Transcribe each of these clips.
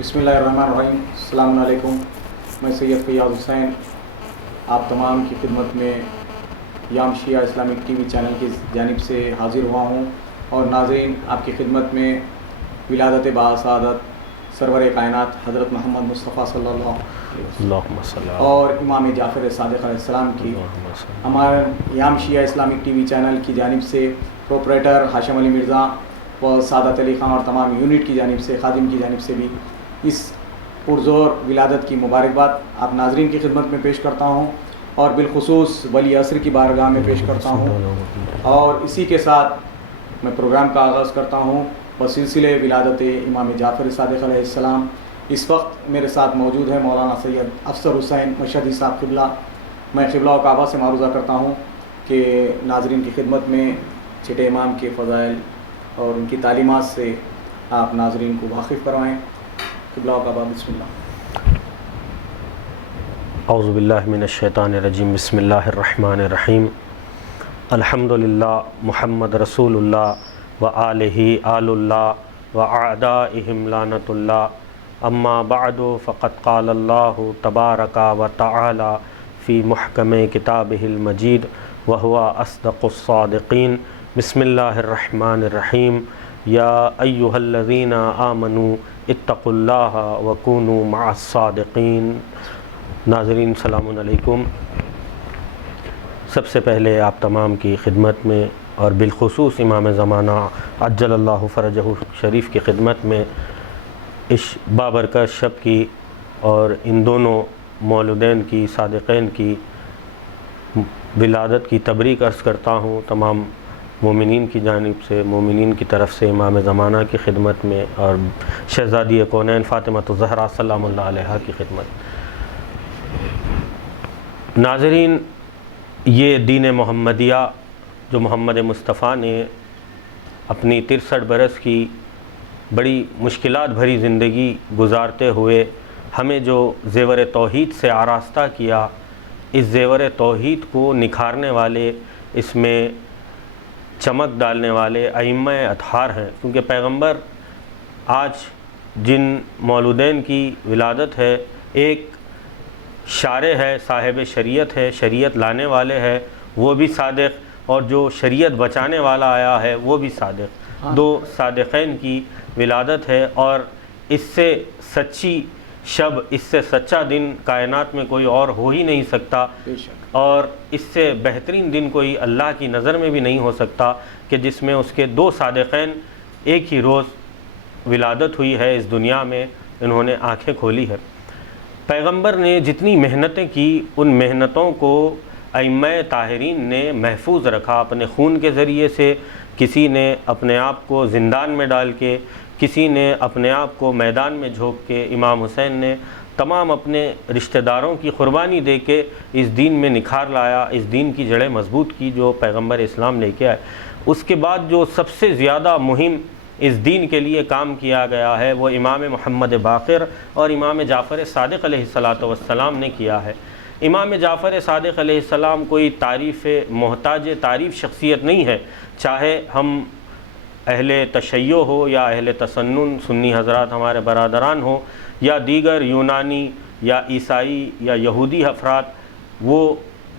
بسم اللہ الرحمن الرحیم۔ السلام علیکم، میں سید فیاض حسین آپ تمام کی خدمت میں یام شیعہ اسلامک ٹی وی چینل کی جانب سے حاضر ہوا ہوں، اور ناظرین آپ کی خدمت میں ولادت باسعادت سرور کائنات حضرت محمد مصطفیٰ صلی اللہ علیہ وسلم اور امام جعفر صادق علیہ السلام کی ہمارے یام شیعہ اسلامک ٹی وی چینل کی جانب سے پروپریٹر ہاشم علی مرزا و سعادت علی خان اور تمام یونٹ کی جانب سے، خادم کی جانب سے بھی اس پرزور ولادت کی مبارکباد آپ ناظرین کی خدمت میں پیش کرتا ہوں، اور بالخصوص ولی عصر کی بارگاہ میں پیش کرتا ہوں، اور اسی کے ساتھ میں پروگرام کا آغاز کرتا ہوں بسلسلے ولادت امام جعفر صادق علیہ السلام۔ اس وقت میرے ساتھ موجود ہے مولانا سید افسر حسین مشہدی صاحب قبلہ۔ میں قبلہ و کعبہ سے معروضہ کرتا ہوں کہ ناظرین کی خدمت میں چھٹے امام کے فضائل اور ان کی تعلیمات سے آپ ناظرین کو واقف کروائیں۔ قبلہ و کعبہ، بسم اللہ۔ اعوذ باللہ من الشیطان الرجیم، بسم اللہ الرحمن الرحیم۔ الحمدللہ محمد رسول اللہ و آلہ آل اللہ و اعدائہم لعنت اللہ، اما بعد فقد قال اللہ تبارک و تعالی فی محکم کتابہ المجید وہو اصدق الصادقین۔ بسم اللہ الرحمن الرحیم۔ یا ایہا الذین آمنوا اتقوا اللہ وکونوا مع الصادقین۔ ناظرین السلام علیکم۔ سب سے پہلے آپ تمام کی خدمت میں اور بالخصوص امام زمانہ عجل اللہ فرجہ شریف کی خدمت میں اس بابرکت شب کی اور ان دونوں مولودین کی صادقین کی ولادت کی تبریک عرض کرتا ہوں تمام مومنین کی جانب سے، مومنین کی طرف سے امام زمانہ کی خدمت میں اور شہزادی کونین فاطمہ الزہرا سلام اللہ علیہا کی خدمت۔ ناظرین، یہ دین محمدیہ جو محمد مصطفیٰ نے اپنی 63 برس کی بڑی مشکلات بھری زندگی گزارتے ہوئے ہمیں جو زیور توحید سے آراستہ کیا، اس زیور توحید کو نکھارنے والے، اس میں چمک ڈالنے والے ائمہ اطہار ہیں، کیونکہ پیغمبر آج جن مولودین کی ولادت ہے، ایک شارع ہے، صاحب شریعت ہے، شریعت لانے والے ہے، وہ بھی صادق، اور جو شریعت بچانے والا آیا ہے وہ بھی صادق، دو صادقین کی ولادت ہے، اور اس سے سچی شب، اس سے سچا دن کائنات میں کوئی اور ہو ہی نہیں سکتا، اور اس سے بہترین دن کوئی اللہ کی نظر میں بھی نہیں ہو سکتا کہ جس میں اس کے دو صادقین ایک ہی روز ولادت ہوئی ہے، اس دنیا میں انہوں نے آنکھیں کھولی ہے۔ پیغمبر نے جتنی محنتیں کی، ان محنتوں کو ائمہ طاہرین نے محفوظ رکھا، اپنے خون کے ذریعے سے، کسی نے اپنے آپ کو زندان میں ڈال کے، کسی نے اپنے آپ کو میدان میں جھونک کے، امام حسین نے تمام اپنے رشتہ داروں کی قربانی دے کے اس دین میں نکھار لایا، اس دین کی جڑیں مضبوط کی جو پیغمبر اسلام لے کے آئے۔ اس کے بعد جو سب سے زیادہ مہم اس دین کے لیے کام کیا گیا ہے وہ امام محمد باقر اور امام جعفر صادق علیہ السلام نے کیا ہے۔ امام جعفر صادق علیہ السلام کوئی تعریف محتاج تعریف شخصیت نہیں ہے، چاہے ہم اہل تشیع ہو یا اہل تسنن سنی حضرات ہمارے برادران ہوں، یا دیگر یونانی یا عیسائی یا یہودی افراد، وہ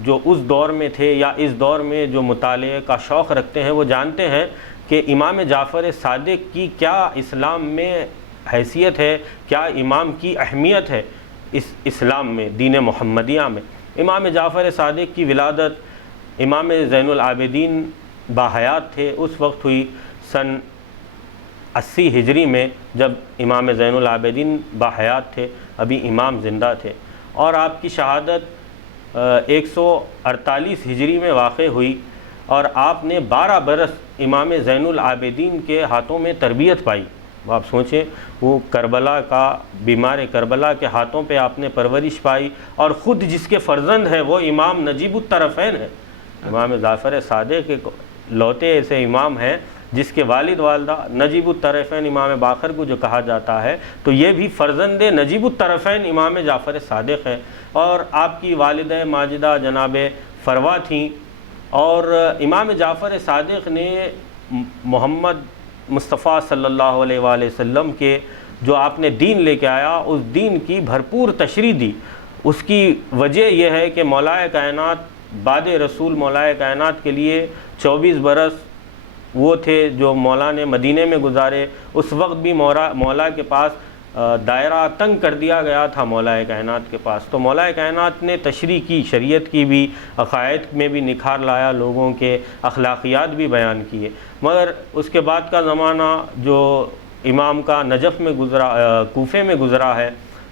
جو اس دور میں تھے یا اس دور میں جو مطالعے کا شوق رکھتے ہیں، وہ جانتے ہیں کہ امام جعفر صادق کی کیا اسلام میں حیثیت ہے، کیا امام کی اہمیت ہے اس اسلام میں، دین محمدیہ میں۔ امام جعفر صادق کی ولادت امام زین العابدین باحیات تھے اس وقت ہوئی، سن 80 ہجری میں، جب امام زین العابدین باحیات تھے، ابھی امام زندہ تھے، اور آپ کی شہادت 148 ہجری میں واقع ہوئی، اور آپ نے 12 برس امام زین العابدین کے ہاتھوں میں تربیت پائی۔ آپ سوچیں، وہ کربلا کا، بیمار کربلا کے ہاتھوں پہ آپ نے پرورش پائی، اور خود جس کے فرزند ہے وہ امام نجیب الطرفین ہے۔ امام جعفر صادق کے لوتے ایسے امام ہیں جس کے والد والدہ نجیب الطرفین امام باقر کو جو کہا جاتا ہے، تو یہ بھی فرزند نجیب الطرفین امام جعفر صادق ہے، اور آپ کی والدہ ماجدہ جناب فروا تھیں، اور امام جعفر صادق نے محمد مصطفیٰ صلی اللہ علیہ وآلہ وسلم کے جو آپ نے دین لے کے آیا اس دین کی بھرپور تشریح دی۔ اس کی وجہ یہ ہے کہ مولا کائنات بعد رسول مولا کائنات کے لیے 24 برس وہ تھے جو مولا نے مدینے میں گزارے۔ اس وقت بھی مولا کے پاس دائرہ تنگ کر دیا گیا تھا مولا کائنات کے پاس، تو مولا کائنات نے تشریح کی، شریعت کی بھی، عقائد میں بھی نکھار لایا، لوگوں کے اخلاقیات بھی بیان کیے۔ مگر اس کے بعد کا زمانہ جو امام کا نجف میں گزرا، کوفے میں گزرا ہے،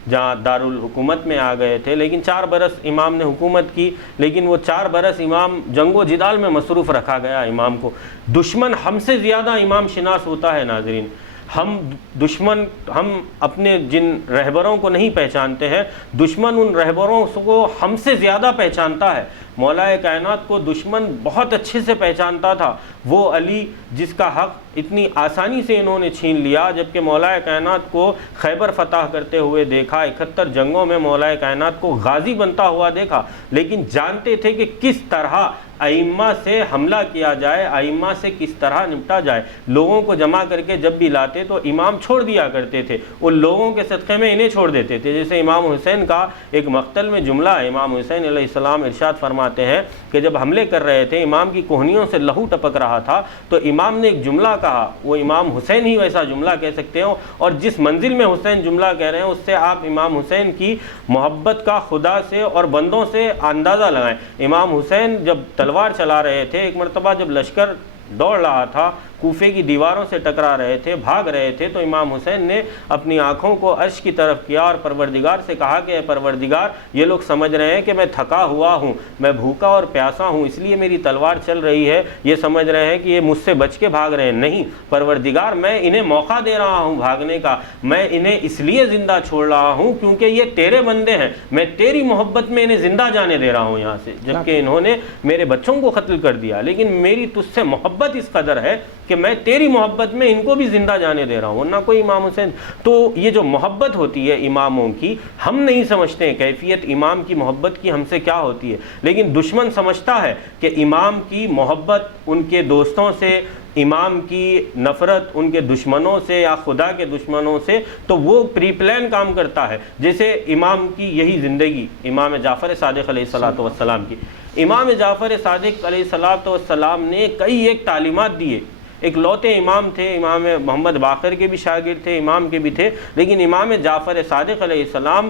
جہاں دارالحکومت میں آ گئے تھے، لیکن 4 برس امام نے حکومت کی، لیکن وہ 4 برس امام جنگ و جدال میں مصروف رکھا گیا امام کو۔ دشمن ہم سے زیادہ امام شناس ہوتا ہے ناظرین۔ ہم اپنے جن رہبروں کو نہیں پہچانتے ہیں، دشمن ان رہبروں کو ہم سے زیادہ پہچانتا ہے۔ مولا کائنات کو دشمن بہت اچھے سے پہچانتا تھا، وہ علی جس کا حق اتنی آسانی سے انہوں نے چھین لیا، جبکہ مولا کائنات کو خیبر فتح کرتے ہوئے دیکھا، 71 جنگوں میں مولا کائنات کو غازی بنتا ہوا دیکھا، لیکن جانتے تھے کہ کس طرح ائمہ سے حملہ کیا جائے، ائمہ سے کس طرح نپٹا جائے۔ لوگوں کو جمع کر کے جب بھی لاتے تو امام چھوڑ دیا کرتے تھے، ان لوگوں کے صدقے میں انہیں چھوڑ دیتے تھے۔ جیسے امام حسین کا ایک مقتل میں جملہ ہے، امام حسین علیہ السلام ارشاد فرماتے ہیں کہ جب حملے کر رہے تھے، امام کی کوہنیوں سے لہو ٹپک رہا تھا، تو امام نے ایک جملہ کہا، وہ امام حسین ہی ویسا جملہ کہہ سکتے ہو، اور جس منزل میں حسین جملہ کہہ رہے ہیں اس سے آپ امام حسین کی محبت کا خدا سے اور بندوں سے اندازہ لگائیں۔ امام حسین جب تلوار چلا رہے تھے، ایک مرتبہ جب لشکر دوڑ رہا تھا، کوفے کی دیواروں سے ٹکرا رہے تھے، بھاگ رہے تھے، تو امام حسین نے اپنی آنکھوں کو عرش کی طرف کیا اور پروردگار سے کہا کہ اے پروردگار، یہ لوگ سمجھ رہے ہیں کہ میں تھکا ہوا ہوں، میں بھوکا اور پیاسا ہوں، اس لیے میری تلوار چل رہی ہے، یہ سمجھ رہے ہیں کہ یہ مجھ سے بچ کے بھاگ رہے ہیں۔ نہیں پروردگار، میں انہیں موقع دے رہا ہوں بھاگنے کا، میں انہیں اس لیے زندہ چھوڑ رہا ہوں کیونکہ یہ تیرے بندے ہیں، میں تیری محبت میں انہیں زندہ جانے دے رہا ہوں یہاں سے، جبکہ انہوں نے میرے بچوں کو قتل کر دیا، لیکن میری تجھ سے محبت اس قدر ہے کہ میں تیری محبت میں ان کو بھی زندہ جانے دے رہا ہوں، ورنہ کوئی امام حسین۔ تو یہ جو محبت ہوتی ہے اماموں کی، ہم نہیں سمجھتے ہیں کیفیت امام کی محبت کی ہم سے کیا ہوتی ہے، لیکن دشمن سمجھتا ہے کہ امام کی محبت ان کے دوستوں سے، امام کی نفرت ان کے دشمنوں سے یا خدا کے دشمنوں سے، تو وہ پری پلان کام کرتا ہے۔ جیسے امام کی یہی زندگی امام جعفر صادق علیہ السلام کی، امام جعفر صادق علیہ السلام نے کئی ایک تعلیمات دیے۔ ایک لوتے امام تھے، امام محمد باقر کے بھی شاگرد تھے، امام کے بھی تھے، لیکن امام جعفر صادق علیہ السلام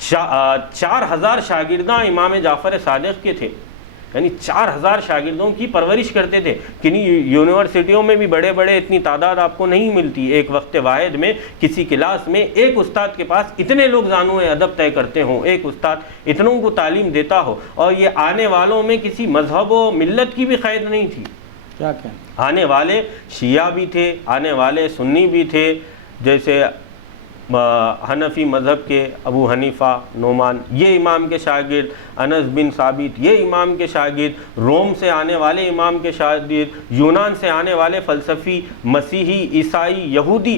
4000 شاگرداں امام جعفر صادق کے تھے، یعنی 4000 شاگردوں کی پرورش کرتے تھے۔ کنہیں یونیورسٹیوں میں بھی بڑے بڑے اتنی تعداد آپ کو نہیں ملتی، ایک وقت واحد میں کسی کلاس میں ایک استاد کے پاس اتنے لوگ زانو ادب طے کرتے ہوں، ایک استاد اتنوں کو تعلیم دیتا ہو، اور یہ آنے والوں میں کسی مذہب و ملت کی بھی قید نہیں تھی۔ کیا کہیں، آنے والے شیعہ بھی تھے، آنے والے سنی بھی تھے، جیسے حنفی مذہب کے ابو حنیفہ نعمان یہ امام کے شاگرد، انس بن ثابت یہ امام کے شاگرد، روم سے آنے والے امام کے شاگرد، یونان سے آنے والے فلسفی، مسیحی، عیسائی، یہودی،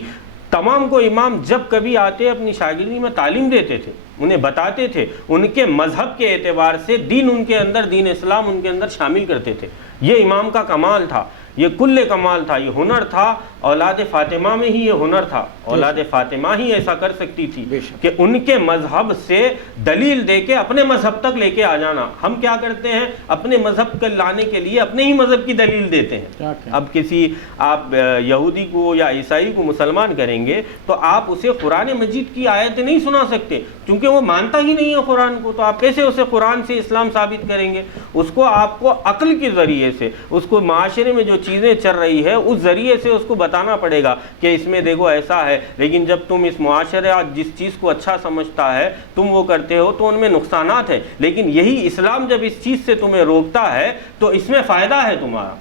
تمام کو امام جب کبھی آتے اپنی شاگردی میں تعلیم دیتے تھے، انہیں بتاتے تھے، ان کے مذہب کے اعتبار سے دین ان کے اندر، دین اسلام ان کے اندر شامل کرتے تھے۔ یہ امام کا کمال تھا، یہ کل کمال تھا، یہ ہنر تھا۔ اولاد فاطمہ میں ہی یہ ہنر تھا، اولاد فاطمہ ہی ایسا کر سکتی تھی کہ ان کے مذہب سے دلیل دے کے اپنے مذہب تک لے کے آ جانا۔ ہم کیا کرتے ہیں، اپنے مذہب کو لانے کے لیے اپنے ہی مذہب کی دلیل دیتے ہیں۔ اب کسی آپ یہودی کو یا عیسائی کو مسلمان کریں گے تو آپ اسے قرآن مجید کی آیت نہیں سنا سکتے، کیونکہ وہ مانتا ہی نہیں ہے قرآن کو، تو آپ کیسے اسے قرآن سے اسلام ثابت کریں گے؟ اس کو آپ کو عقل کے ذریعے سے، اس کو معاشرے میں جو چیزیں چل رہی ہے اس ذریعے سے اس کو بتانا پڑے گا کہ اس میں دیکھو ایسا ہے، لیکن جب تم اس معاشرے جس چیز کو اچھا سمجھتا ہے تم وہ کرتے ہو تو ان میں نقصانات ہیں، لیکن یہی اسلام جب اس چیز سے تمہیں روکتا ہے تو اس میں فائدہ ہے تمہارا۔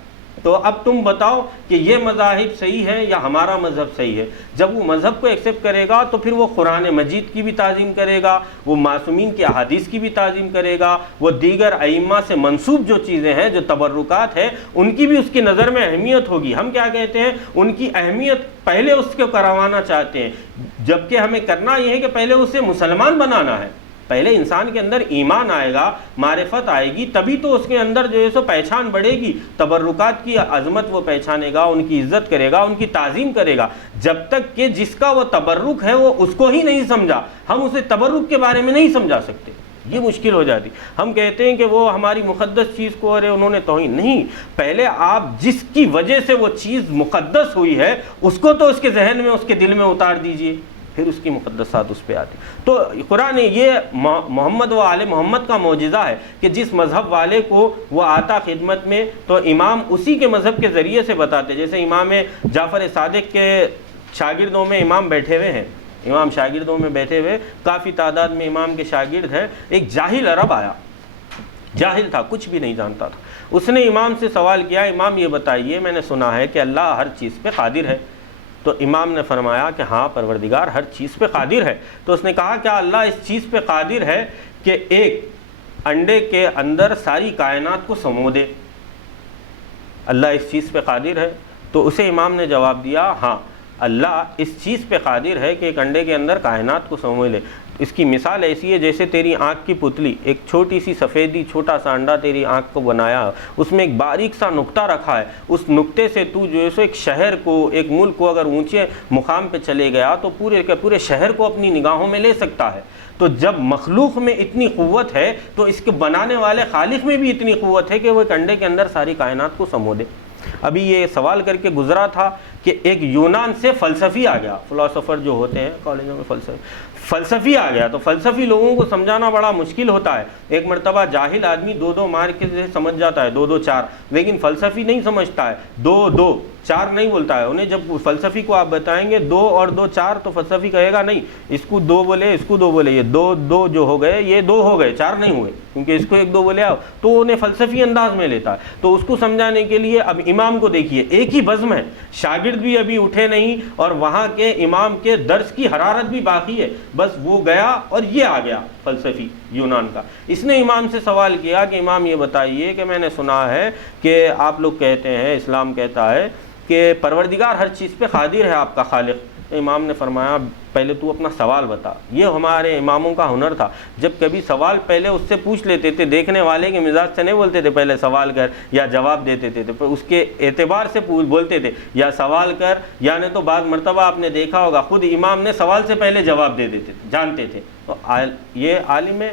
تو اب تم بتاؤ کہ یہ مذاہب صحیح ہے یا ہمارا مذہب صحیح ہے۔ جب وہ مذہب کو ایکسیپٹ کرے گا تو پھر وہ قرآن مجید کی بھی تعظیم کرے گا، وہ معصومین کی احادیث کی بھی تعظیم کرے گا، وہ دیگر ائمہ سے منسوب جو چیزیں ہیں، جو تبرکات ہیں، ان کی بھی اس کی نظر میں اہمیت ہوگی۔ ہم کیا کہتے ہیں، ان کی اہمیت پہلے اس کو کروانا چاہتے ہیں، جبکہ ہمیں کرنا یہ ہے کہ پہلے اسے مسلمان بنانا ہے۔ پہلے انسان کے اندر ایمان آئے گا، معرفت آئے گی، تبھی تو اس کے اندر جو ہے سو پہچان بڑھے گی، تبرکات کی عظمت وہ پہچانے گا، ان کی عزت کرے گا، ان کی تعظیم کرے گا۔ جب تک کہ جس کا وہ تبرک ہے وہ اس کو ہی نہیں سمجھا، ہم اسے تبرک کے بارے میں نہیں سمجھا سکتے، یہ مشکل ہو جاتی۔ ہم کہتے ہیں کہ وہ ہماری مقدس چیز کو ارے انہوں نے توہین نہیں، پہلے آپ جس کی وجہ سے وہ چیز مقدس ہوئی ہے اس کو تو اس کے ذہن میں، اس کے دل میں اتار دیجئے، پھر اس کی مقدسات اس پہ آتی۔ تو قرآن یہ محمد و آل محمد کا معجزہ ہے کہ جس مذہب والے کو وہ آتا خدمت میں تو امام اسی کے مذہب کے ذریعے سے بتاتے، جیسے امام جعفر صادق کے شاگردوں میں امام بیٹھے ہوئے ہیں، امام شاگردوں میں بیٹھے ہوئے کافی تعداد میں امام کے شاگرد ہیں، ایک جاہل عرب آیا، جاہل تھا، کچھ بھی نہیں جانتا تھا، اس نے امام سے سوال کیا، امام یہ بتائیے میں نے سنا ہے کہ اللہ ہر چیز پہ قادر ہے۔ تو امام نے فرمایا کہ ہاں پروردگار ہر چیز پہ قادر ہے۔ تو اس نے کہا کیا اللہ اس چیز پہ قادر ہے کہ ایک انڈے کے اندر ساری کائنات کو سمو دے؟ اللہ اس چیز پہ قادر ہے؟ تو اسے امام نے جواب دیا ہاں اللہ اس چیز پہ قادر ہے کہ ایک انڈے کے اندر کائنات کو سمو لے۔ اس کی مثال ایسی ہے جیسے تیری آنکھ کی پتلی، ایک چھوٹی سی سفیدی چھوٹا سا انڈا تیری آنکھ کو بنایا، اس میں ایک باریک سا نقطہ رکھا ہے، اس نقطے سے تو جو ہے سو ایک شہر کو، ایک ملک کو اگر اونچے مقام پہ چلے گیا تو پورے کے پورے شہر کو اپنی نگاہوں میں لے سکتا ہے۔ تو جب مخلوق میں اتنی قوت ہے تو اس کے بنانے والے خالق میں بھی اتنی قوت ہے کہ وہ ایک انڈے کے اندر ساری کائنات کو سمو دے۔ ابھی یہ سوال کر کے گزرا تھا کہ ایک یونان سے فلسفی آ گیا، فلاسفر جو ہوتے ہیں کالجوں میں فلسفی آ گیا، تو فلسفی لوگوں کو سمجھانا بڑا مشکل ہوتا ہے۔ ایک مرتبہ جاہل آدمی دو دو مار کے سمجھ جاتا ہے، دو دو چار، لیکن فلسفی نہیں سمجھتا ہے، دو دو چار نہیں بولتا ہے۔ انہیں جب فلسفی کو آپ بتائیں گے دو اور دو چار تو فلسفی کہے گا نہیں، اس کو دو بولے اس کو دو بولے، یہ دو دو جو ہو گئے یہ دو ہو گئے، چار نہیں ہوئے، کیونکہ اس کو ایک دو بولے آؤ، تو انہیں فلسفی انداز میں لیتا ہے۔ تو اس کو سمجھانے کے لیے اب امام کو دیکھیے، ایک ہی بزم ہے، شاگرد بھی ابھی اٹھے نہیں اور وہاں کے امام کے درس کی حرارت بھی باقی ہے، بس وہ گیا اور یہ آ گیا فلسفی یونان کا۔ اس نے امام سے سوال کیا کہ امام یہ بتائیے کہ میں نے سنا ہے کہ آپ لوگ کہتے ہیں، اسلام کہتا ہے کہ پروردگار ہر چیز پہ قادر ہے آپ کا خالق۔ امام نے فرمایا پہلے تو اپنا سوال بتا۔ یہ ہمارے اماموں کا ہنر تھا، جب کبھی سوال پہلے اس سے پوچھ لیتے تھے، دیکھنے والے کے مزاج سے نہیں بولتے تھے پہلے سوال کر یا جواب دیتے تھے، تو اس کے اعتبار سے بولتے تھے یا سوال کر، یعنی تو بعض مرتبہ آپ نے دیکھا ہوگا خود امام نے سوال سے پہلے جواب دے دیتے تھے، جانتے تھے۔ تو یہ عالم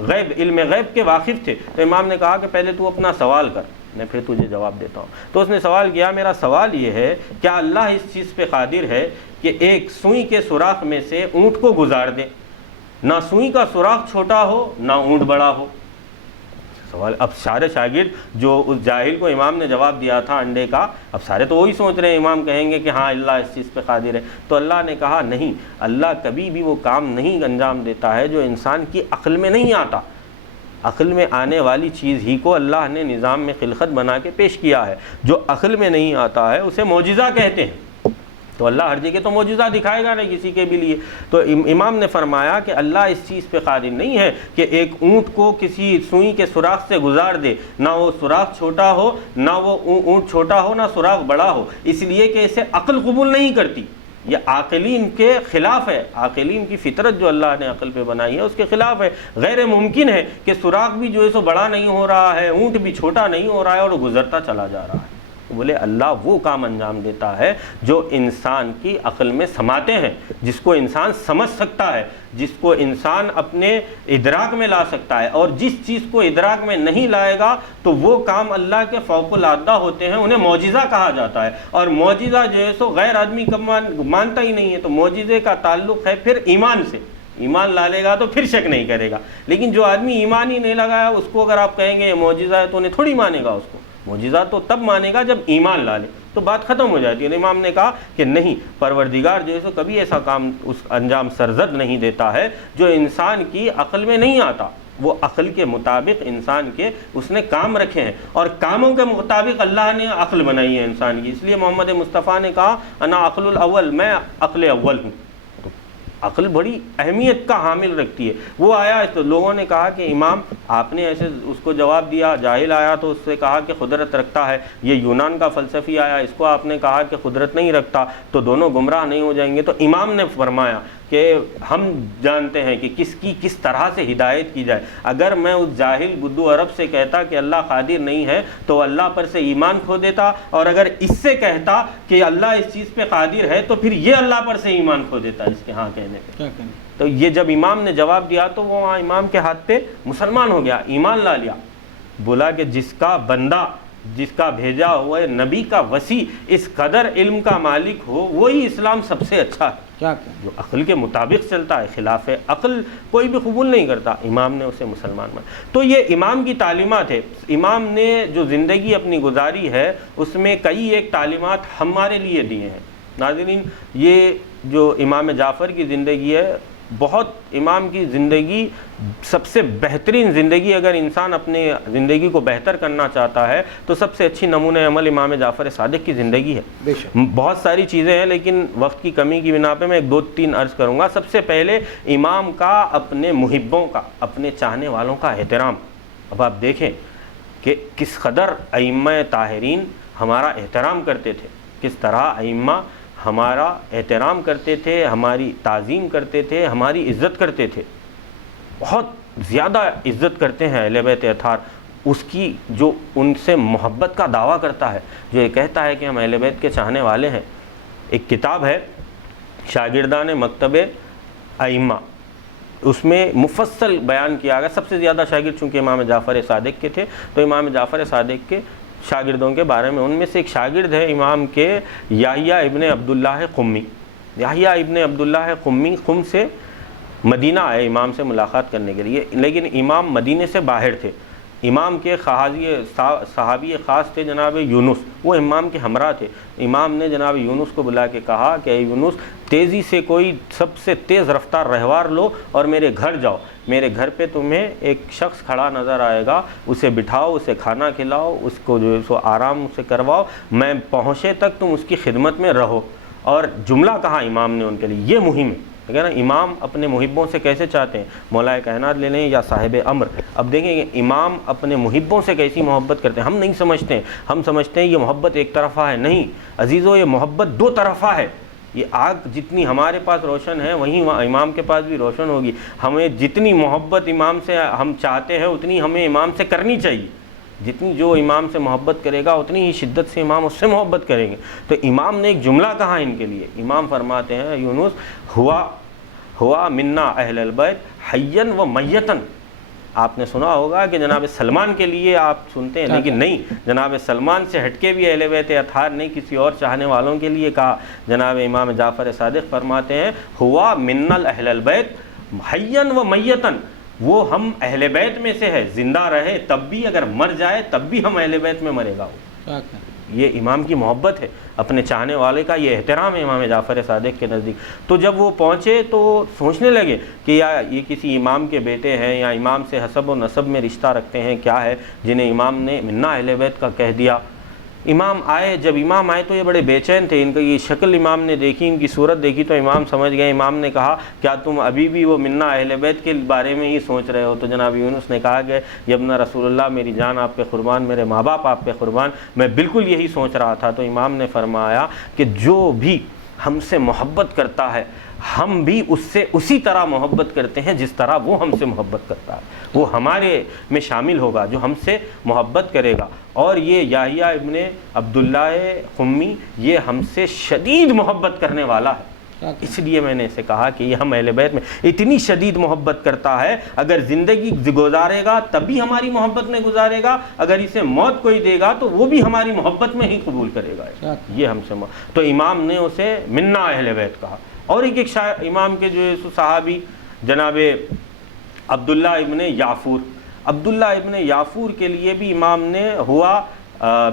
غیب، علم غیب کے واقف تھے۔ تو امام نے کہا کہ پہلے تو اپنا سوال کر، میں پھر تجھے جواب دیتا ہوں۔ تو اس نے سوال کیا، میرا سوال یہ ہے کیا اللہ اس چیز پہ قادر ہے کہ ایک سوئی کے سوراخ میں سے اونٹ کو گزار دے، نہ سوئی کا سوراخ چھوٹا ہو نہ اونٹ بڑا ہو؟ سوال اب سارے شاگرد جو اس جاہل کو امام نے جواب دیا تھا انڈے کا، اب سارے تو وہی سوچ رہے ہیں امام کہیں گے کہ ہاں اللہ اس چیز پہ قادر ہے۔ تو اللہ نے کہا نہیں، اللہ کبھی بھی وہ کام نہیں انجام دیتا ہے جو انسان کی عقل میں نہیں آتا۔ عقل میں آنے والی چیز ہی کو اللہ نے نظام میں خلقت بنا کے پیش کیا ہے، جو عقل میں نہیں آتا ہے اسے معجزہ کہتے ہیں۔ تو اللہ ہر جگہ تو معجزہ دکھائے گا نہیں کسی کے بھی لیے۔ تو امام نے فرمایا کہ اللہ اس چیز پہ قادر نہیں ہے کہ ایک اونٹ کو کسی سوئی کے سوراخ سے گزار دے، نہ وہ سوراخ چھوٹا ہو نہ وہ اونٹ چھوٹا ہو نہ سوراخ بڑا ہو، اس لیے کہ اسے عقل قبول نہیں کرتی، یہ عاقلین کے خلاف ہے، عاقلین کی فطرت جو اللہ نے عقل پہ بنائی ہے اس کے خلاف ہے۔ غیر ممکن ہے کہ سوراخ بھی جو ہے سو بڑا نہیں ہو رہا ہے، اونٹ بھی چھوٹا نہیں ہو رہا ہے اور وہ گزرتا چلا جا رہا ہے۔ بولے اللہ وہ کام انجام دیتا ہے جو انسان کی عقل میں سماتے ہیں، جس کو انسان سمجھ سکتا ہے، جس کو انسان اپنے ادراک میں لا سکتا ہے، اور جس چیز کو ادراک میں نہیں لائے گا تو وہ کام اللہ کے فوق العادہ ہوتے ہیں، انہیں معجزہ کہا جاتا ہے۔ اور معجزہ جو ہے سو غیر آدمی کا مانتا ہی نہیں ہے، تو معجزے کا تعلق ہے پھر ایمان سے، ایمان لا لے گا تو پھر شک نہیں کرے گا۔ لیکن جو آدمی ایمان ہی نہیں لگایا اس کو اگر آپ کہیں گے یہ معجزہ ہے تو انہیں تھوڑی مانے گا، اس کو معجزہ تو تب مانے گا جب ایمان لا لے، تو بات ختم ہو جاتی ہے۔ امام نے کہا کہ نہیں، پروردگار جو ہے سو کبھی ایسا کام اس انجام سرزد نہیں دیتا ہے جو انسان کی عقل میں نہیں آتا۔ وہ عقل کے مطابق انسان کے اس نے کام رکھے ہیں، اور کاموں کے مطابق اللہ نے عقل بنائی ہے انسان کی۔ اس لیے محمد مصطفیٰ نے کہا انا عقل الاول، میں عقل اول ہوں۔ عقل بڑی اہمیت کا حامل رکھتی ہے۔ وہ آیا تو لوگوں نے کہا کہ امام آپ نے ایسے اس کو جواب دیا، جاہل آیا تو اس سے کہا کہ قدرت رکھتا ہے، یہ یونان کا فلسفی آیا اس کو آپ نے کہا کہ قدرت نہیں رکھتا، تو دونوں گمراہ نہیں ہو جائیں گے؟ تو امام نے فرمایا کہ ہم جانتے ہیں کہ کس طرح سے ہدایت کی جائے. اگر میں اس جاہل بدو عرب سے کہتا کہ اللہ قادر نہیں ہے تو اللہ پر سے ایمان کھو دیتا, اور اگر اس سے کہتا کہ اللہ اس چیز پہ قادر ہے تو پھر یہ اللہ پر سے ایمان کھو دیتا اس کے ہاں کہنے پہ. تو یہ جب امام نے جواب دیا تو وہ وہاں امام کے ہاتھ پہ مسلمان ہو گیا, ایمان لا لیا. بولا کہ جس کا بندہ, جس کا بھیجا ہوا نبی کا وسیع اس قدر علم کا مالک ہو, وہی اسلام سب سے اچھا ہے. جو عقل کے مطابق چلتا ہے, خلاف عقل کوئی بھی قبول نہیں کرتا. امام نے اسے مسلمان مانا. تو یہ امام کی تعلیمات ہے. امام نے جو زندگی اپنی گزاری ہے اس میں کئی ایک تعلیمات ہمارے لیے دیے ہیں. ناظرین, یہ جو امام جعفر کی زندگی ہے, بہت امام کی زندگی سب سے بہترین زندگی. اگر انسان اپنے زندگی کو بہتر کرنا چاہتا ہے تو سب سے اچھی نمونہ عمل امام جعفر صادق کی زندگی ہے. بہت ساری چیزیں ہیں لیکن وقت کی کمی کی بنا پہ میں 2-3 عرض کروں گا. سب سے پہلے امام کا اپنے محبوں کا, اپنے چاہنے والوں کا احترام. اب آپ دیکھیں کہ کس قدر ائمہ طاہرین ہمارا احترام کرتے تھے, کس طرح ائمہ ہمارا احترام کرتے تھے, ہماری تعظیم کرتے تھے, ہماری عزت کرتے تھے. بہت زیادہ عزت کرتے ہیں اہل بیت اطہار. اس کی جو ان سے محبت کا دعویٰ کرتا ہے, جو یہ کہتا ہے کہ ہم اہل بیت کے چاہنے والے ہیں. ایک کتاب ہے شاگردان مکتب ائمہ, اس میں مفصل بیان کیا گیا. سب سے زیادہ شاگرد چونکہ امام جعفر صادق کے تھے تو امام جعفر صادق کے شاگردوں کے بارے میں ان میں سے ایک شاگرد ہے امام کے یحییٰ ابن عبداللہ قمی. یحییٰ ابن عبداللہ قمی قم سے مدینہ آئے امام سے ملاقات کرنے کے لیے, لیکن امام مدینے سے باہر تھے. امام کے صحابی خاص تھے جناب یونس, وہ امام کے ہمراہ تھے. امام نے جناب یونس کو بلا کے کہا کہ اے یونس, تیزی سے کوئی سب سے تیز رفتار رہوار لو اور میرے گھر جاؤ. میرے گھر پہ تمہیں ایک شخص کھڑا نظر آئے گا, اسے بٹھاؤ, اسے کھانا کھلاؤ, اس کو جو ہے سو آرام سے کرواؤ, میں پہنچے تک تم اس کی خدمت میں رہو. اور جملہ کہا امام نے ان کے لیے, یہ مہم ہے. ٹھیک ہے نا, امام اپنے محبوں سے کیسے چاہتے ہیں, مولا کائنات لے لیں یا صاحب امر. اب دیکھیں کہ امام اپنے محبوں سے کیسی محبت کرتے ہیں. ہم نہیں سمجھتے ہیں, ہم سمجھتے ہیں یہ محبت ایک طرفہ ہے. نہیں عزیزو, یہ محبت 2 طرفہ ہے. یہ آگ جتنی ہمارے پاس روشن ہے وہیں امام کے پاس بھی روشن ہوگی. ہمیں جتنی محبت امام سے ہم چاہتے ہیں اتنی ہمیں امام سے کرنی چاہیے. جتنی جو امام سے محبت کرے گا اتنی ہی شدت سے امام اس سے محبت کریں گے. تو امام نے ایک جملہ کہا ان کے لیے. امام فرماتے ہیں یونس, ہوا منا اہل البیت حیاً و میتاً. آپ نے سنا ہوگا کہ جناب سلمان کے لیے آپ سنتے ہیں, لیکن نہیں, جناب سلمان سے ہٹ کے بھی اہل بیت اطہار نے کسی اور چاہنے والوں کے لیے کہا. جناب امام جعفر صادق فرماتے ہیں ہوا من اہل البیت حیاً و میتاً, وہ ہم اہل بیت میں سے ہے, زندہ رہے تب بھی, اگر مر جائے تب بھی ہم اہل بیت میں مرے گا. یہ امام کی محبت ہے, اپنے چاہنے والے کا یہ احترام ہے امام جعفر صادق کے نزدیک. تو جب وہ پہنچے تو سوچنے لگے کہ یا یہ کسی امام کے بیٹے ہیں یا امام سے حسب و نسب میں رشتہ رکھتے ہیں, کیا ہے جنہیں امام نے منا اہل بیت کا کہہ دیا. امام آئے, جب امام آئے تو یہ بڑے بے چین تھے. ان کا یہ شکل امام نے دیکھی, ان کی صورت دیکھی تو امام سمجھ گئے. امام نے کہا کیا تم ابھی بھی وہ منا اہل بیت کے بارے میں ہی سوچ رہے ہو؟ تو جناب یونس نے کہا کہ یبن رسول اللہ, میری جان آپ پہ قربان, میرے ماں باپ آپ پہ قربان, میں بالکل یہی سوچ رہا تھا. تو امام نے فرمایا کہ جو بھی ہم سے محبت کرتا ہے ہم بھی اس سے اسی طرح محبت کرتے ہیں جس طرح وہ ہم سے محبت کرتا ہے. وہ ہمارے میں شامل ہوگا جو ہم سے محبت کرے گا. اور یہ یحییٰ ابن عبداللہ قمی یہ ہم سے شدید محبت کرنے والا ہے, اس لیے میں نے اسے کہا کہ یہ ہم اہل بیت میں اتنی شدید محبت کرتا ہے, اگر زندگی گزارے گا تب بھی ہماری محبت میں گزارے گا, اگر اسے موت کوئی دے گا تو وہ بھی ہماری محبت میں ہی قبول کرے گا. یہ ہم سے تو امام نے اسے منا اہل بیت کہا. اور ایک امام کے جو صحابی جناب عبداللہ ابن یافور, عبداللہ ابن یافور کے لیے بھی امام نے ہوا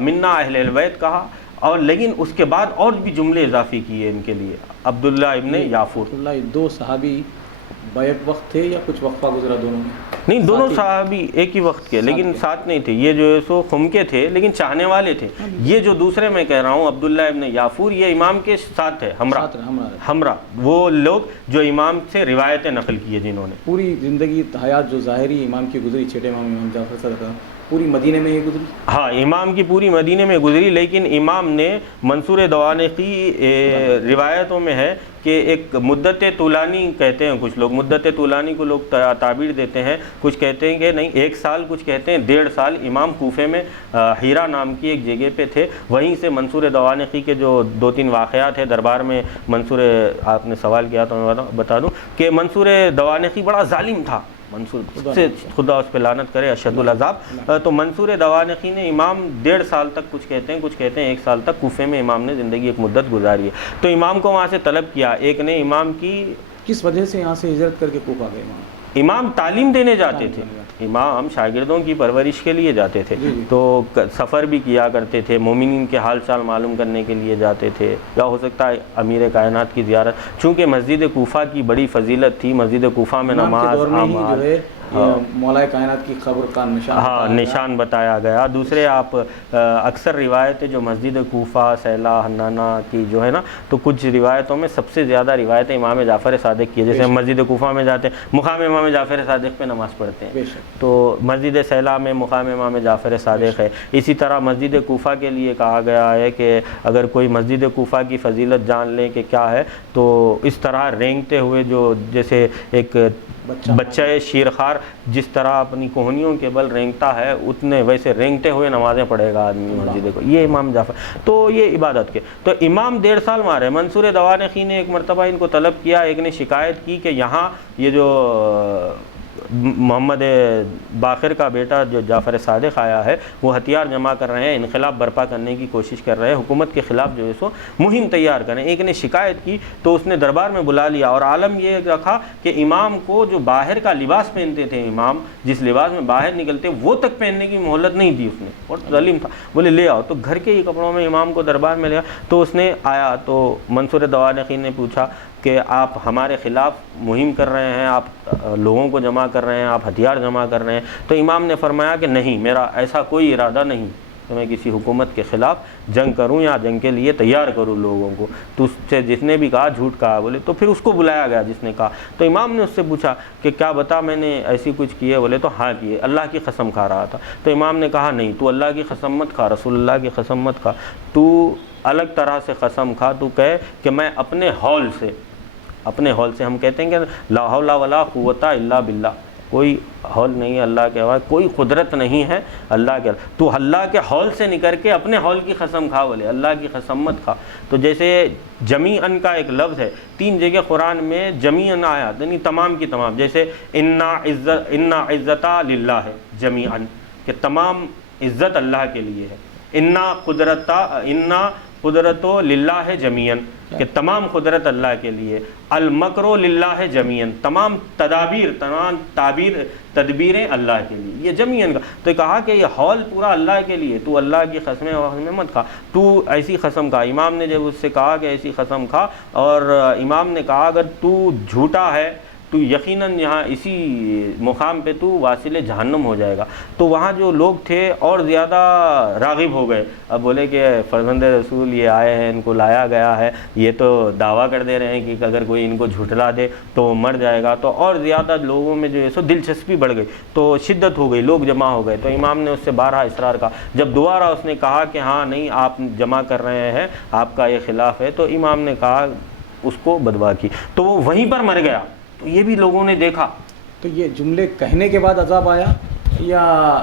منا اہل البیت کہا, اور لیکن اس کے بعد اور بھی جملے اضافی کیے ان کے لیے. عبداللہ ابن یافور, 2 صحابی بیک وقت تھے یا کچھ وقفہ گزرا دونوں میں؟ نہیں, دونوں صحابی ایک ہی وقت کے, لیکن ساتھ نہیں تھے. یہ جو ہے سو خم کے تھے لیکن چاہنے والے تھے. یہ جو دوسرے میں کہہ رہا ہوں عبداللہ ابن یافور, یہ امام کے ساتھ ہے, ہمراہ, وہ لوگ جو امام سے روایتیں نقل کی ہے, جنہوں نے پوری زندگی حیات جو ظاہری امام کی گزری, چھٹے امام جعفر صادق, پوری مدینے میں ہی گزری؟ ہاں امام کی پوری مدینے میں گزری، لیکن امام نے منصور دوانقی روایتوں میں ہے کہ ایک مدت طولانی کہتے ہیں کچھ لوگ، مدت طولانی کو لوگ تعبیر دیتے ہیں، کچھ کہتے ہیں کہ نہیں 1 سال، کچھ کہتے ہیں 1.5 سال امام کوفے میں ہیرا نام کی ایک جگہ پہ تھے۔ وہیں سے منصور دوانقی کے جو 2-3 واقعات ہیں دربار میں منصور، آپ نے سوال کیا تو میں بتا دوں کہ منصور دوانقی بڑا ظالم تھا، منصور سے خدا اس پہ لعنت کرے، اشد العذاب۔ تو منصور دوانقی نے امام 1.5 سال تک، کچھ کہتے ہیں 1 سال تک کوفے میں امام نے زندگی ایک مدت گزاری ہے۔ تو امام کو وہاں سے طلب کیا، ایک نے امام کی، کس وجہ سے یہاں سے ہجرت کر کے کوفہ گئے امام تعلیم دینے جاتے تھے، امام شاگردوں کی پرورش کے لیے جاتے تھے، تو سفر بھی کیا کرتے تھے، مومنین کے حال چال معلوم کرنے کے لیے جاتے تھے، یا ہو سکتا ہے امیر کائنات کی زیارت، چونکہ مسجد کوفہ کی بڑی فضیلت تھی، مسجد کوفہ میں نماز مولا کائنات کی خبر کا نشان بتایا گیا۔ دوسرے آپ اکثر روایتیں جو مسجد کوفہ، سیلا، حنانہ کی جو ہے نا، تو کچھ روایتوں میں سب سے زیادہ روایتیں امام جعفر صادق کی ہے، جیسے ہم مسجد کوفہ میں جاتے ہیں مقام امام جعفر صادق پہ نماز پڑھتے ہیں، تو مسجد سیلا میں مقام امام جعفر صادق ہے۔ اسی طرح مسجد کوفہ کے لیے کہا گیا ہے کہ اگر کوئی مسجد کوفہ کی فضیلت جان لیں کہ کیا ہے، تو اس طرح رینگتے ہوئے، جو جیسے ایک بچہ شیرخوار جس طرح اپنی کوہنیوں کے بل رینگتا ہے، اتنے ویسے رینگتے ہوئے نمازیں پڑھے گا آدمی مسجد کو، یہ امام جعفر۔ تو یہ عبادت کے تو امام 1.5 سال مارے۔ منصور دوانقی نے ایک مرتبہ ان کو طلب کیا، ایک نے شکایت کی کہ یہاں یہ جو محمد باقر کا بیٹا جو جعفر صادق آیا ہے، وہ ہتھیار جمع کر رہے ہیں، انقلاب برپا کرنے کی کوشش کر رہے ہیں، حکومت کے خلاف جو ہے سو مہم تیار کریں۔ ایک نے شکایت کی تو اس نے دربار میں بلا لیا، اور عالم یہ رکھا کہ امام کو جو باہر کا لباس پہنتے تھے، امام جس لباس میں باہر نکلتے وہ تک پہننے کی مہلت نہیں دی اس نے، اور ظالم تھا، بولے لے آؤ، تو گھر کے ہی کپڑوں میں امام کو دربار میں لیا۔ تو اس نے آیا تو منصور دوانقی نے پوچھا کہ آپ ہمارے خلاف مہم کر رہے ہیں، آپ لوگوں کو جمع کر رہے ہیں، آپ ہتھیار جمع کر رہے ہیں؟ تو امام نے فرمایا کہ نہیں، میرا ایسا کوئی ارادہ نہیں کہ میں کسی حکومت کے خلاف جنگ کروں یا جنگ کے لیے تیار کروں لوگوں کو۔ تو اس سے جس نے بھی کہا جھوٹ کہا، بولے تو پھر اس کو بلایا گیا جس نے کہا، تو امام نے اس سے پوچھا کہ کیا بتا میں نے ایسی کچھ کی ہے؟ بولے تو ہاں کی ہے، اللہ کی قسم کھا رہا تھا۔ تو امام نے کہا نہیں، تو اللہ کی قسم مت کھا، رسول اللہ کی قسم مت کھا، تو الگ طرح سے قسم کھا، تو کہے کہ میں اپنے ہول سے ہم کہتے ہیں کہ لا حول ولا قوت الا باللہ، کوئی ہول نہیں ہے اللہ کے علاوہ، کوئی قدرت نہیں ہے اللہ کے علاوہ، تو اللہ کے ہول سے نکل کے اپنے ہول کی قسم کھا، بولے اللہ کی قسم مت کھا۔ تو جیسے جمیعاً کا ایک لفظ ہے، 3 جگہ قرآن میں جمیعاً آیا، یعنی تمام کی تمام، جیسے انا عزت للہ ہے جمیعاً، کہ تمام عزت اللہ کے لیے ہے، انا قدرت للہ ہے جمیعاً، کہ تمام قدرت اللہ کے لیے، المکر للہ ہے جمیعاً، تمام تدبیریں اللہ کے لیے، یہ جمیعاً کا۔ تو کہا کہ یہ ہال پورا اللہ کے لیے، تو اللہ کی قسمیں مت کھا، تو ایسی قسم کھا۔ امام نے جب اس سے کہا کہ ایسی قسم کھا، اور امام نے کہا اگر تو جھوٹا ہے تو یقیناً یہاں اسی مقام پہ تو واصل جہنم ہو جائے گا۔ تو وہاں جو لوگ تھے اور زیادہ راغب ہو گئے، اب بولے کہ فرزند رسول یہ آئے ہیں، ان کو لایا گیا ہے، یہ تو دعویٰ کر دے رہے ہیں کہ اگر کوئی ان کو جھٹلا دے تو وہ مر جائے گا، تو اور زیادہ لوگوں میں جو ہے سو دلچسپی بڑھ گئی، تو شدت ہو گئی، لوگ جمع ہو گئے۔ تو امام نے اس سے بارہا اصرار کہا، جب دوبارہ اس نے کہا کہ ہاں نہیں آپ جمع کر رہے ہیں، آپ کا یہ خلاف ہے، تو امام نے کہا اس کو بدوا کی، تو وہ وہیں پر مر گیا۔ تو یہ بھی لوگوں نے دیکھا۔ تو یہ جملے کہنے کے بعد عذاب آیا یا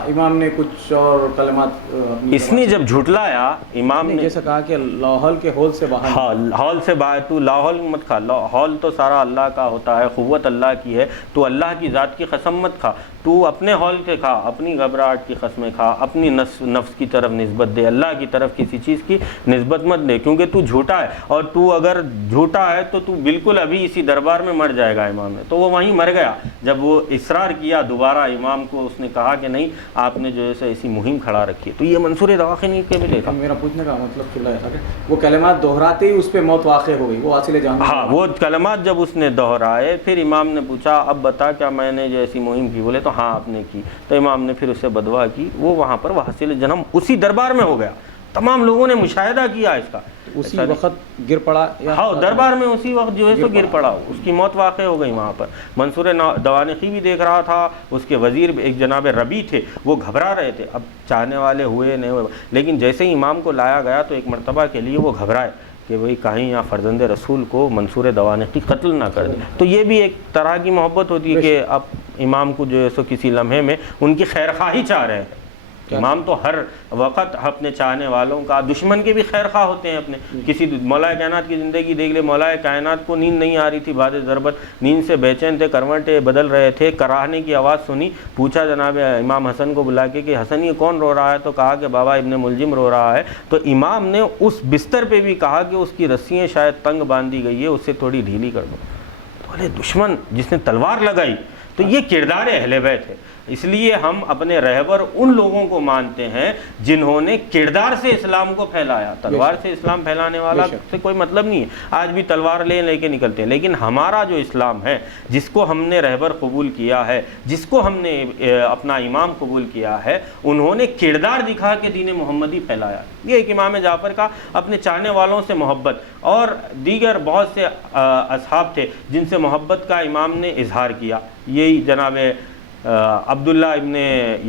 امام نے کچھ اور کلمات اس نے جب جھٹلایا، امام نے جیسا کہا کہ لاحول کے ہول سے باہر، ہاں ہال سے باہر، تو لاحول مت کھا، ہال تو سارا اللہ کا ہوتا ہے، قوت اللہ کی ہے، تو اللہ کی ذات کی قسم مت کھا، تو اپنے ہال کے کھا، اپنی گھبراہٹ کی قسمیں کھا، اپنی نفس کی طرف نسبت دے، اللہ کی طرف کسی چیز کی نسبت مت دے، کیونکہ تو جھوٹا ہے، اور تو اگر جھوٹا ہے تو تو بالکل ابھی اسی دربار میں مر جائے گا۔ امام نے تو وہ وہیں مر گیا۔ جب وہ اصرار کیا دوبارہ امام کو، اس نے کہا کہ نہیں آپ نے جو ہے ایسی مہم کھڑا رکھی ہے، تو یہ منصور دوانقی کے بھی دیکھا۔ میرا پوچھنے کا مطلب چلا تھا کہ وہ کلمات دہراتے ہی اس پہ موت واقع ہو گئی، وہ حاصل جہنم۔ ہاں وہ کلمات جب اس نے دہرائے، پھر امام نے پوچھا اب بتا کیا میں نے جو ایسی مہم کی؟ بولے تو ہاں آپ نے کی۔ تو امام نے پھر اس سے بدوا کی، وہ وہاں پر حاصل جہنم اسی دربار میں ہو گیا، تمام لوگوں نے مشاہدہ کیا اس کا. اسی وقت گر پڑا ہاں دربار میں اسی وقت جو ہے سو گر پڑا, اس کی موت واقع ہو گئی وہاں پر. منصور دوانقی بھی دیکھ رہا تھا, اس کے وزیر ایک جناب ربی تھے, وہ گھبرا رہے تھے. اب چاہنے والے ہوئے نہیں ہوئے, لیکن جیسے ہی امام کو لایا گیا تو ایک مرتبہ کے لیے وہ گھبرائے کہ بھئی کہیں یہاں فرزند رسول کو منصور دوانقی قتل نہ کر دے. تو یہ بھی ایک طرح کی محبت ہوتی ہے کہ اب امام کو جو ہے سو کسی لمحے میں ان کی خیر خواہی چاہ رہے ہیں. امام تو ہر وقت اپنے چاہنے والوں کا, دشمن کے بھی خیر خواہ ہوتے ہیں اپنے. کسی مولا کائنات کی زندگی دیکھ لے, مولا کائنات کو نیند نہیں آ رہی تھی بعد ضربت, نیند سے بے چین تھے, کروٹیں بدل رہے تھے, کراہنے کی آواز سنی, پوچھا جناب امام حسن کو بلا کے کہ حسن یہ کون رو رہا ہے؟ تو کہا کہ بابا ابن ملجم رو رہا ہے. تو امام نے اس بستر پہ بھی کہا کہ اس کی رسیاں شاید تنگ باندھی گئی ہے, اسے تھوڑی ڈھیلی کر دو. تو بولے دشمن جس نے تلوار لگائی. تو یہ کردار اہل بیت ہے. اس لیے ہم اپنے رہبر ان لوگوں کو مانتے ہیں جنہوں نے کردار سے اسلام کو پھیلایا. تلوار سے اسلام پھیلانے والا سے کوئی مطلب نہیں ہے. آج بھی تلوار لے کے نکلتے ہیں, لیکن ہمارا جو اسلام ہے, جس کو ہم نے رہبر قبول کیا ہے, جس کو ہم نے اپنا امام قبول کیا ہے, انہوں نے کردار دکھا کے دین محمدی پھیلایا. یہ ایک امام جعفر کا اپنے چاہنے والوں سے محبت, اور دیگر بہت سے اصحاب تھے جن سے محبت کا امام نے اظہار کیا. یہی جناب عبداللہ ابن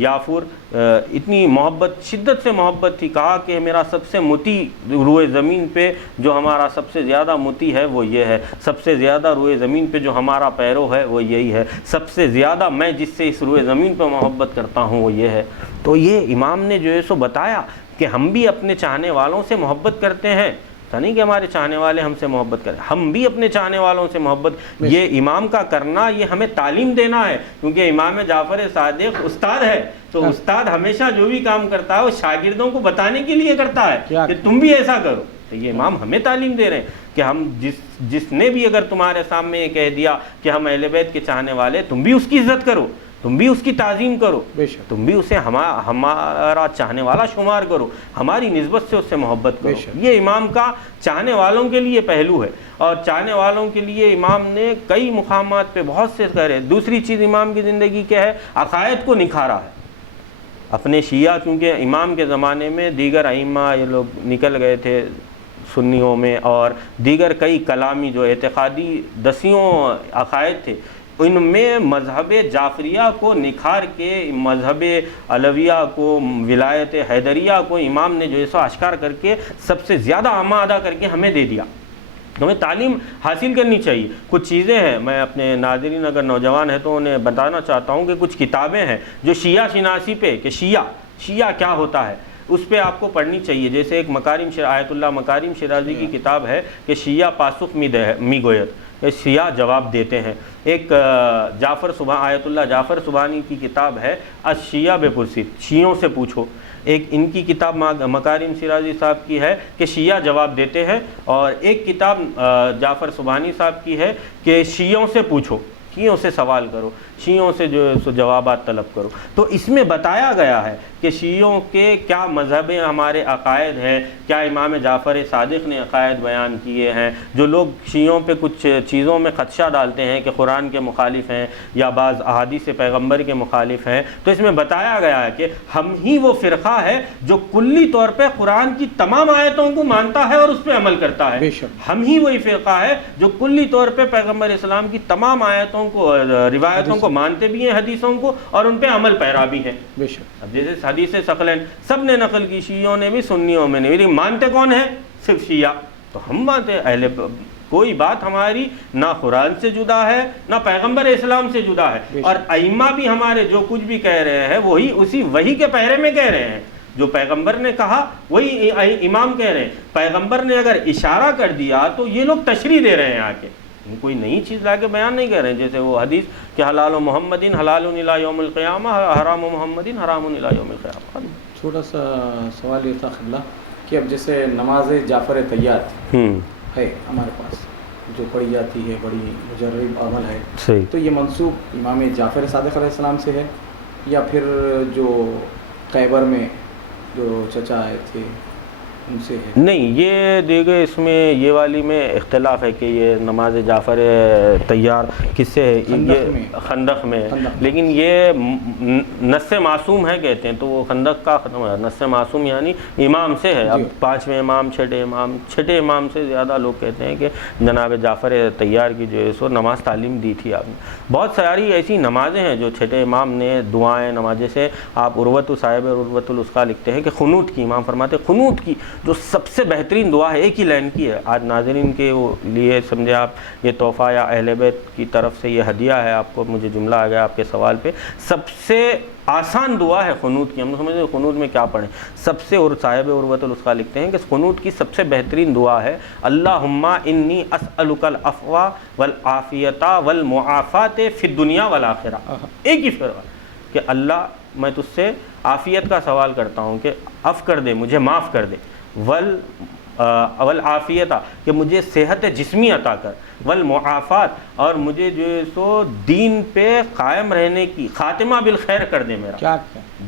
یافور, اتنی محبت, شدت سے محبت تھی, کہا کہ میرا سب سے متی روئے زمین پہ جو ہمارا سب سے زیادہ متی ہے وہ یہ ہے, سب سے زیادہ روئے زمین پہ جو ہمارا پیرو ہے وہ یہی ہے, سب سے زیادہ میں جس سے اس روئے زمین پہ محبت کرتا ہوں وہ یہ ہے. تو یہ امام نے جو ہے سو بتایا کہ ہم بھی اپنے چاہنے والوں سے محبت کرتے ہیں. نہیں کہ ہمارے چاہنے والے ہم سے محبت کریں, ہم بھی اپنے چاہنے والوں سے محبت. یہ امام کا کرنا, یہ ہمیں تعلیم دینا ہے, کیونکہ امام جعفر صادق استاد ہے. تو استاد ہمیشہ جو بھی کام کرتا ہے وہ شاگردوں کو بتانے کے لیے کرتا ہے کہ تم بھی ایسا کرو. تو یہ امام ہمیں تعلیم دے رہے ہیں کہ ہم جس نے بھی اگر تمہارے سامنے یہ کہہ دیا کہ ہم اہل بیت کے چاہنے والے, تم بھی اس کی عزت کرو, تم بھی اس کی تعظیم کرو, تم بھی اسے ہمارا چاہنے والا شمار کرو, ہماری نسبت سے اس سے محبت کرو. یہ امام کا چاہنے والوں کے لیے پہلو ہے, اور چاہنے والوں کے لیے امام نے کئی مقامات پہ بہت سے کرے. دوسری چیز امام کی زندگی کیا ہے, عقائد کو نکھارا ہے. اپنے شیعہ, کیونکہ امام کے زمانے میں دیگر ائمہ یہ لوگ نکل گئے تھے سنیوں میں, اور دیگر کئی کلامی جو اعتقادی دسیوں عقائد تھے, ان میں مذہب جعفریہ کو نکھار کے, مذہب علویہ کو, ولایت حیدریہ کو امام نے جو ہے سو اشکار کر کے سب سے زیادہ عامہ ادا کر کے ہمیں دے دیا. ہمیں تعلیم حاصل کرنی چاہیے. کچھ چیزیں ہیں, میں اپنے ناظرین اگر نوجوان ہیں تو انہیں بتانا چاہتا ہوں کہ کچھ کتابیں ہیں جو شیعہ شناسی پہ, کہ شیعہ کیا ہوتا ہے, اس پہ آپ کو پڑھنی چاہیے. جیسے ایک آیت اللہ مکارم شیرازی کی کتاب ہے کہ شیعہ پاسخ می گوید, شیعہ جواب دیتے ہیں. ایک آیت اللہ جعفر سبحانی کی کتاب ہے الشیعہ بپرسید, شیعوں سے پوچھو. ایک ان کی کتاب مکارم شیرازی صاحب کی ہے کہ شیعہ جواب دیتے ہیں, اور ایک کتاب جعفر سبحانی صاحب کی ہے کہ شیعوں سے پوچھو, شیعوں سے سوال کرو, شیعوں سے جو ہے سو جوابات طلب کرو. تو اس میں بتایا گیا ہے کہ شیعوں کے کیا مذہب ہمارے عقائد ہیں, کیا امام جعفر صادق نے عقائد بیان کیے ہیں. جو لوگ شیعوں پہ کچھ چیزوں میں خدشہ ڈالتے ہیں کہ قرآن کے مخالف ہیں یا بعض احادیث پیغمبر کے مخالف ہیں, تو اس میں بتایا گیا ہے کہ ہم ہی وہ فرقہ ہے جو کلی طور پہ قرآن کی تمام آیتوں کو مانتا ہے اور اس پہ عمل کرتا ہے. ہم ہی وہی فرقہ ہے جو کلی طور پہ پیغمبر اسلام کی تمام آیتوں کو, روایتوں کو مانتے بھی ہیں, حدیثوں کو, اور ان پہ عمل پیرا بھی ہیں. اب جیسے حدیث ثقلین سب نے نقل کی, شیعوں نے بھی سنیوں میں نے بھی, مانتے کون ہیں؟ صرف شیعہ. تو ہم مانتے اہل, کوئی بات ہماری نہ قرآن سے جدا ہے نہ پیغمبر اسلام سے جدا ہے, اور ائمہ بھی ہمارے جو کچھ بھی کہہ رہے ہیں وہی کے پہرے میں کہہ رہے ہیں. جو پیغمبر نے کہا وہی امام کہہ رہے ہیں. پیغمبر نے اگر اشارہ کر دیا تو یہ لوگ تشریح دے رہے ہیں آ کے, کوئی نئی چیز لا کے بیان نہیں کر رہے ہیں. جیسے وہ حدیث کہ حلال محمدین حلال الی یوم القیامہ, حرام محمدین حرام الی یوم القیامہ. چھوٹا سا سوال یہ تھا قبلہ کہ اب جیسے نماز جعفر طیات ہے ہمارے پاس جو پڑھی جاتی ہے, بڑی مجرب عمل ہے, صحیح, تو یہ منسوب امام جعفر صادق علیہ السلام سے ہے, یا پھر جو خیبر میں جو چچا آئے تھے ان سے ہے؟ نہیں، یہ دیکھیں اس میں یہ والی میں اختلاف ہے کہ یہ نماز جعفر طیار کس سے ہے، یہ خندق میں، لیکن یہ نص معصوم ہے کہتے ہیں، تو وہ خندق کا ختم ہے، نص معصوم یعنی امام سے ہے۔ اب 5ویں امام، 6 امام سے زیادہ لوگ کہتے ہیں کہ جناب جعفر طیار کی جو ہے سو نماز تعلیم دی تھی آپ نے۔ بہت ساری ایسی نمازیں ہیں جو 6 امام نے، دعائیں، نمازیں سے آپ عروۃ صاحب عروۃ الوثقیٰ لکھتے ہیں کہ قنوت کی، امام فرماتے ہیں قنوت کی جو سب سے بہترین دعا ہے، ایک ہی لائن کی ہے۔ آج ناظرین کے لیے سمجھے آپ یہ تحفہ یا اہل بیت کی طرف سے یہ ہدیہ ہے آپ کو، مجھے جملہ آ گیا آپ کے سوال پہ، سب سے آسان دعا ہے قنوت کی۔ ہم سمجھتے ہیں قنوت میں کیا پڑھیں، سب سے، اور صاحب عروۃ الوثقیٰ لکھتے ہیں کہ قنوت کی سب سے بہترین دعا ہے اللہم انی اسألک العفو والعافیۃ والمعافاۃ فی الدنیا والآخرہ۔ ایک ہی فرمان کہ اللہ میں تجھ سے عافیت کا سوال کرتا ہوں کہ عفو کر دے، مجھے معاف کر دے، والعافیت کہ مجھے صحت جسمی عطا کر، والمعافات اور مجھے جو ہے سو دین پہ قائم رہنے کی، خاتمہ بالخیر کر دے میرا، کیا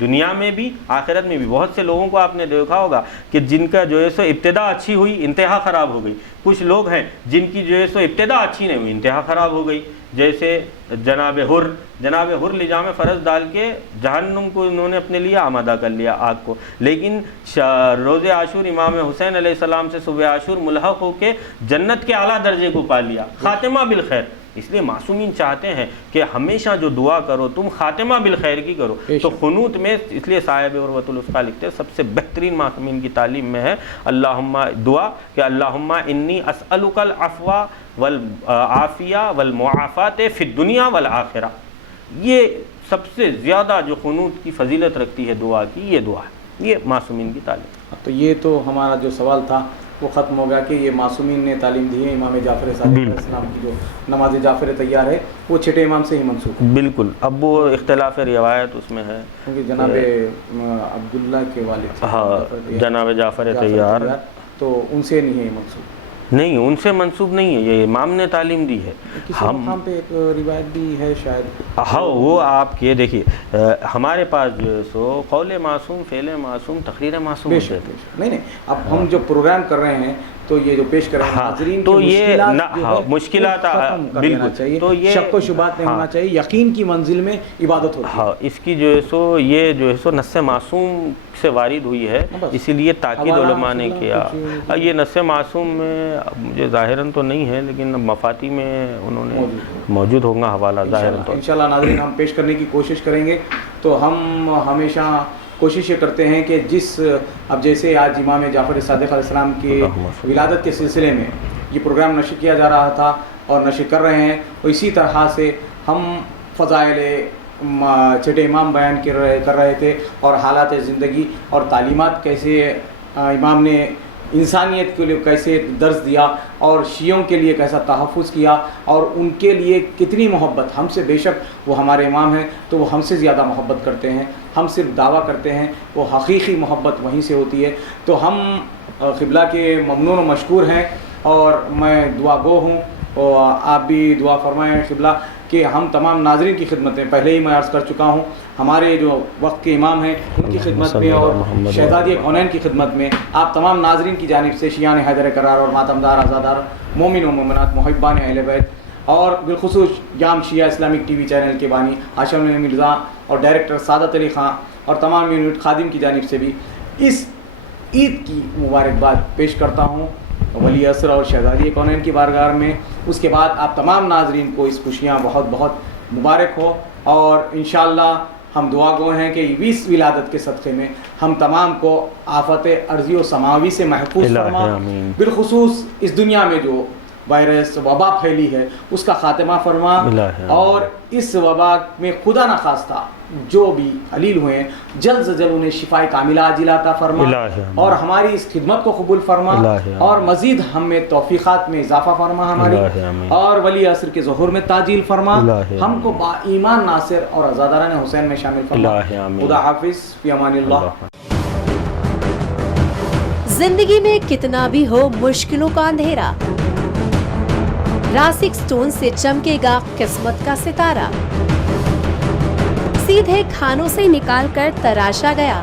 دنیا میں بھی آخرت میں بھی۔ بہت سے لوگوں کو آپ نے دیکھا ہوگا کہ جن کا جو ہے سو ابتدا اچھی ہوئی، انتہا خراب ہو گئی۔ کچھ لوگ ہیں جن کی جو ہے سو ابتدا اچھی نہیں ہوئی، انتہا خراب ہو گئی، جیسے جناب حر لجام فرض ڈال کے جہنم کو انہوں نے اپنے لیے آمادہ کر لیا، آگ کو، لیکن روز عاشور امام حسین علیہ السلام سے صبح عاشور ملحق ہو کے جنت کے اعلیٰ درجے کو پا لیا، خاتمہ بالخیر۔ اس لیے معصومین چاہتے ہیں کہ ہمیشہ جو دعا کرو تم خاتمہ بالخیر کی کرو، تو قنوت میں اس لیے صاحب عروۃ الوثقیٰ لکھتے ہیں سب سے بہترین معصومین کی تعلیم میں ہے اللہم دعا کہ اللہم انی اسألک العفو والعافیہ والمعافات فی الدنیا والآخرہ۔ یہ سب سے زیادہ جو قنوت کی فضیلت رکھتی ہے دعا کی، یہ دعا ہے، یہ معصومین کی تعلیم۔ تو یہ تو ہمارا جو سوال تھا وہ ختم ہو گیا کہ یہ معصومین نے تعلیم دی ہے۔ امام جعفر صادق علیہ السلام کی جو نماز جعفر طیار ہے وہ 6 امام سے ہی منسوخ ہے۔ بالکل، اب وہ اختلاف روایت اس میں ہے، کیونکہ جناب عبداللہ کے والد تھے، ہاں جناب جعفر طیار، تو ان سے نہیں ہے منسوخ، نہیں ان سے منسوب نہیں ہے، یہ امام نے تعلیم دی ہے۔ کسی مقام پہ ایک روایت بھی ہے شاید، ہاں وہ آپ کے دیکھیے ہمارے پاس جو سو قول معصوم، فعل معصوم، تقریر معصوم ہوتے تھے۔ نہیں اب ہم جو پروگرام کر رہے ہیں تو یہ جو پیش کر رہے ہیں ناظرین تو یہ مشکلات بالکل، تو یہ شک و شبہات نہیں ہونا چاہیے، یقین کی منزل میں عبادت ہوتی ہے۔ ہاں اس کی جو ہے سو یہ جو ہے سو نص معصوم سے وارد ہوئی ہے، اسی لیے تاکید علماء نے کیا۔ یہ نص معصوم میں مجھے ظاہراً تو نہیں ہے، لیکن مفاتی میں انہوں نے موجود ہوگا حوالہ ظاہراً تو انشاءاللہ ناظرین ہم پیش کرنے کی کوشش کریں گے۔ تو ہم ہمیشہ کوشش یہ کرتے ہیں کہ اب جیسے آج امام جعفر صادق علیہ السلام کی ولادت کے سلسلے میں یہ پروگرام نشر کیا جا رہا تھا اور نشر کر رہے ہیں، اور اسی طرح سے ہم فضائل 6 امام بیان کر رہے تھے، اور حالات زندگی اور تعلیمات کیسے امام نے انسانیت کے لیے کیسے درس دیا، اور شیعوں کے لیے کیسا تحفظ کیا، اور ان کے لیے کتنی محبت۔ ہم سے بے شک وہ ہمارے امام ہیں تو وہ ہم سے زیادہ محبت کرتے ہیں، ہم صرف دعویٰ کرتے ہیں، وہ حقیقی محبت وہیں سے ہوتی ہے۔ تو ہم قبلہ کے ممنون و مشکور ہیں، اور میں دعا گو ہوں، اور آپ بھی دعا فرمائیں قبلہ کہ ہم تمام ناظرین کی خدمت میں، پہلے ہی میں عرض کر چکا ہوں، ہمارے جو وقت کے امام ہیں ان کی خدمت میں اور شہزادی کونین کی خدمت میں، آپ تمام ناظرین کی جانب سے شیعان حیدر کرار اور ماتمدار آزادار مومن و مومنات محبان اہل بیت، اور بالخصوص جام شیعہ اسلامک ٹی وی چینل کے بانی ہاشم مرزا اور ڈائریکٹر سعادت علی خان اور تمام یونٹ خادم کی جانب سے بھی اس عید کی مبارکباد پیش کرتا ہوں ولی عصر اور شہزادی کونین کی بارگاہ میں۔ اس کے بعد آپ تمام ناظرین کو اس خوشیاں بہت بہت مبارک ہو، اور انشاءاللہ ہم دعا گو ہیں کہ 20 ولادت کے صدقے میں ہم تمام کو آفت ارضی و سماوی سے محفوظ فرما، بالخصوص اس دنیا میں جو وائرس وبا پھیلی ہے اس کا خاتمہ فرما، اور اس وبا میں خدا نخواستہ جو بھی علیل ہوئے ہیں جلد سے جلد انہیں شفائے کاملہ عاجلہ عطا فرما، اور ہماری اس خدمت کو قبول فرما، اور مزید ہم میں توفیقات میں اضافہ فرما ہماری، اور ولی عصر کے ظہور میں تعجیل فرما، ہم کو با ایمان ناصر اور عزاداران حسین میں شامل فرما۔ خدا حافظ، فی امان اللہ۔ زندگی میں کتنا بھی ہو مشکلوں کا اندھیرا، راسک سٹون سے چمکے گا قسمت کا ستارہ، سیدھے کھانوں سے نکال کر تراشا گیا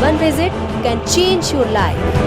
One visit can change your life.